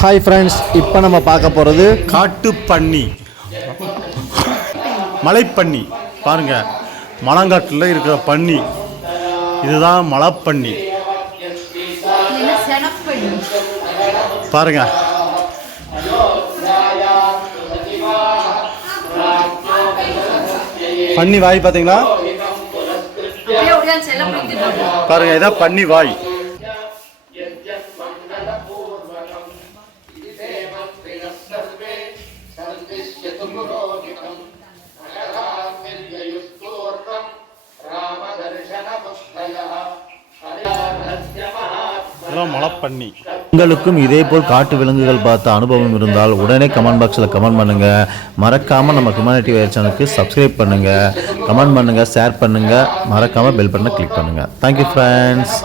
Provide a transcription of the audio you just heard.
Hi friends, இப்போ நம்ம பார்க்க போகிறது காட்டு பன்னி, மலைப்பன்னி. பாருங்க, மலங்காட்டில் இருக்கிற பன்னி இதுதான் மலைப்பன்னி. பாருங்க, பன்னி வாய் பார்த்தீங்களா? பாருங்க, இதான் பன்னி வாய். மலைப்பன்னி. உங்களுக்கும் இதேபோல் காட்டு விலங்குகள் பார்த்த அனுபவம் இருந்தால் உடனே கமெண்ட் பாக்ஸில் கமெண்ட் பண்ணுங்கள். மறக்காமல் நம்ம ஹியூமனிட்டி வேர் சேனலுக்கு சப்ஸ்கிரைப் பண்ணுங்கள், கமெண்ட் பண்ணுங்கள், ஷேர் பண்ணுங்கள், மறக்காமல் பெல் பட்டனை கிளிக் பண்ணுங்கள். Thank you friends.